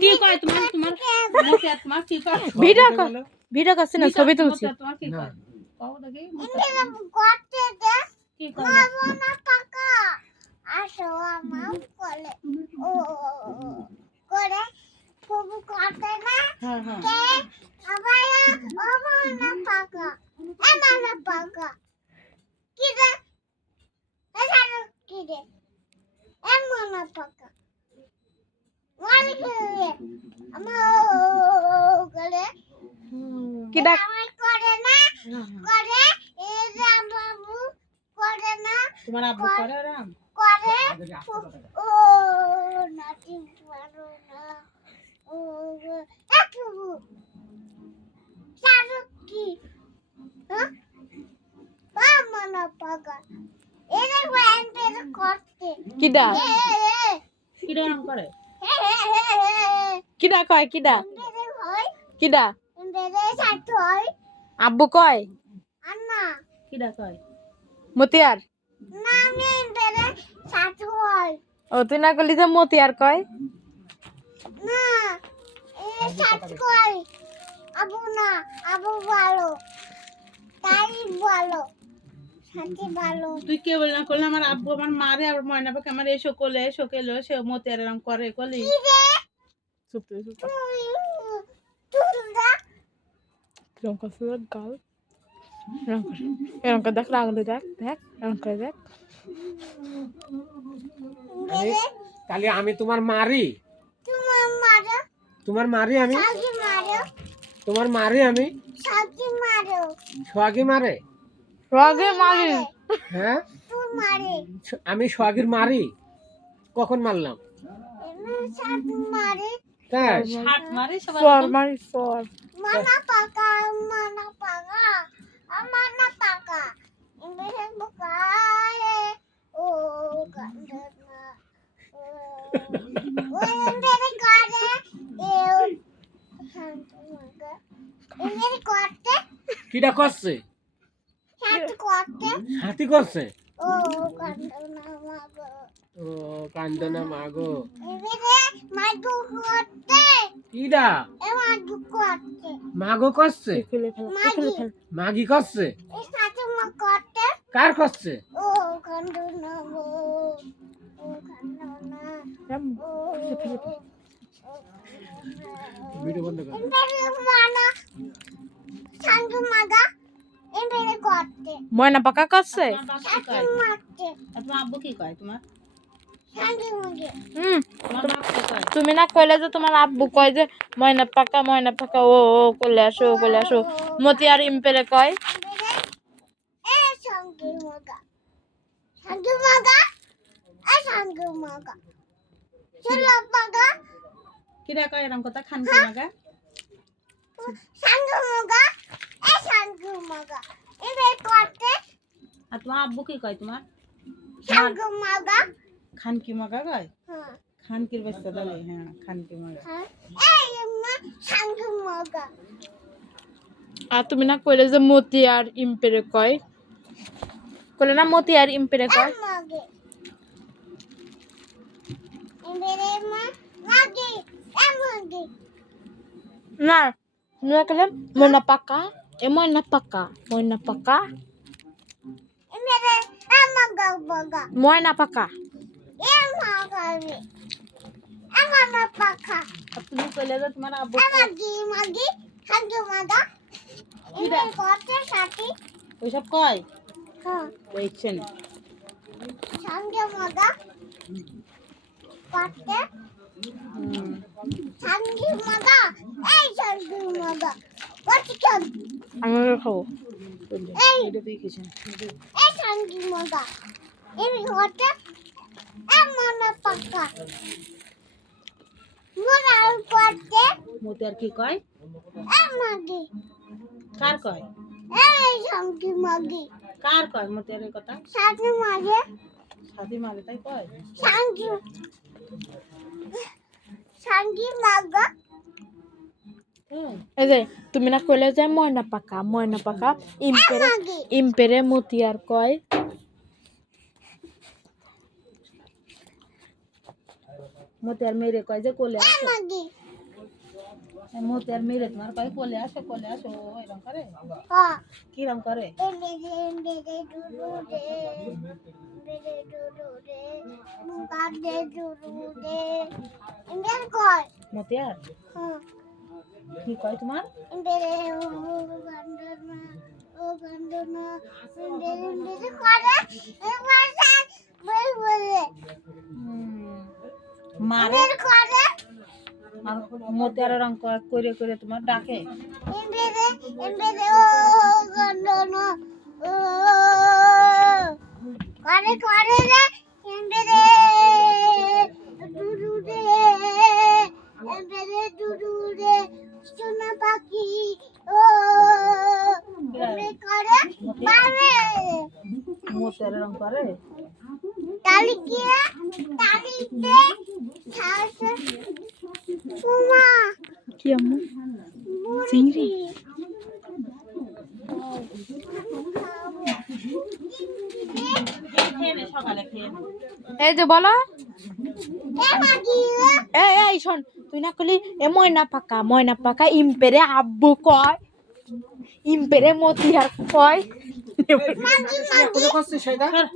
কি কয় তোমার তোমার মতিয়া তোমার কি কয় ভিডিও করছে না ছবি তুলছি তোমার কি কয় কও দেখি করতে দে কি কয় না টাকা আসো আমার কোলে ও করে খুব করতে না হ্যাঁ হ্যাঁ কে আবার ও না টাকা এমন টাকা কি রে এটা কি রে এমন টাকা ওয়ালি করে আমার করে কি ডাক আমার করে না করে এই রাম বাবু করে না তোমার আব্বু করে রাম করে ও নাতি পারো না ও একটু চারু কি হ্যাঁ বামনা পাগা এরে ওয়ান্টের করতে কিডা কি রাম করে কিডা কয় কিডা এরে হয় কিডা এরে সাথে হয় আব্বু কয় আন্না কিডা কয় মতিয়ার না আমি এরে সাথে হয় ও তুই না করলি যে মতিয়ার কয় না এ সাথে হয় আবু না আবু ভালো তাই ভালো সাথে ভালো তুই কে বল না করলে আমার আব্বু আমার মারে আর ময়না পাকে আমার এসো কোলে এসো কেলো সে মতিয়ার রাম করে কলি চুপ চুপ তুলদা কিরম করছে গাল এরকম করে দেখ রাগলে দেখ দেখ এরকম করে দেখ তাহলে আমি তোমার মারি তোমার মারো তোমার মারি আমি সাকি মারো তোমার মারি আমি সাকি মারো সোহাগী মারে রাগে মাগি হ্যাঁ তুই মারে আমি সোহাগীর মারি কখন মারলাম এমন সাকি মারে তাই হাত মারে সবার সর মারি সর mana paga mana paga ini buka oh gandana oh ini kade ini kote কিটা করছে satu kote হাতি করছে oh gandana mago ও কান্দনা মাগো ini maju kote কিডা maju kote মাগো করছে ফেলে ফেল maju মাগি করছে ini satu kote কার করছে oh gandana oh gandana video বন্ধ কর Ini mana? Sanggu maga. Ini kote. ময়না পাকা করছে তোমার বাপ কি কয় Sanggu mate. আর তোমার আব্বু কি কয় তোমার Sanggu mage. তোমার বাপ কি koi তুমি না কইলে যে তোমার আব্বু কয় যে ময়না পাকা ও ও কইলে আসো মতিয়ার ইম্পেরে কয় Sanggu maga. Sanggu maga. Sanggu maga. Sulap maga. কিডা কয় এরকম কথা খান কি লাগা Sanggu maga. Sanggu maga. Ini kote. আর তোমার আব্বু কি কয় তোমার Sanggu maga. খান কি মাগা কয় খান কির বাচ্চা দাঁড়াই হ্যাঁ খান কি মাগা Emma sanggu maga. আর তুমি না কইলে যে মতিয়ার ইম্পেরে কয় কইলে না মতিয়ার ইম্পেরে কয় Mage. Ini mage. Mage. না তুমি না কইলে ময়না পাকা ময়না পাকা Ini maga maga. ময়না পাকা Emagari. Emana paka. আর তুমি কইলে যে তোমার আব্বু Magi. Sanggu maga. Ini kote sati. ওইসব কয় Huh. ওইছেন Sanggu maga. Kote. Sanggu maga. Sanggu maga. Kote kan. আমি খাবো এটা তুই খেয়েছেন Sanggu maga. Ini kote. Emana paka. Mura kote. Motiar কি কয় Magi. কার কয় Sanggu magi. কার কয় মতিয়ারের কথা Satu magi. সাদি মারে তাই কয় Sanggu. Sanggu maga. হ্যাঁ এই যে তুমি না কইলে যে ময়না পাকা Magi. ইম্পেরে মতিয়ার কয় মতিয়ার মেরে কয় যে কোলে আসো মাগি মতিয়ার মেরে তোমার কয় কোলে আসো এরকম করে হ্যাঁ কিরম করে এমবেদে দুরু দে এমবেদে দুরু দে মুকাদে দুরু দে এমবেদ কয় মতিয়ার হ্যাঁ কি কয় তোমার এমবেদে ও গন্ধনা এমবেদে করে একবার সাথ বলে মারে এমবেদ করে আর মতিয়ার রং করে করে তোমার ডাকে এমবেদে ও গন্ধনা ও করে রে এমবেদে দুরু দে এমবেদে দুরু দে সোনা পাখি ও এমবেদ করে বারে মতিয়ার রং করে তালিকে তালিতে ছাসে উমা কি আম্মু চিংড়ি খেয়ে নে সকালে খেয়ে নে এই যে বলো এ মাগি এই শোন তুই না করলি এ ময়না পাকা ইম্পেরে আব্বু কয় ইম্পেরে মতি আর কয় মাগি করছিস সেটা কর।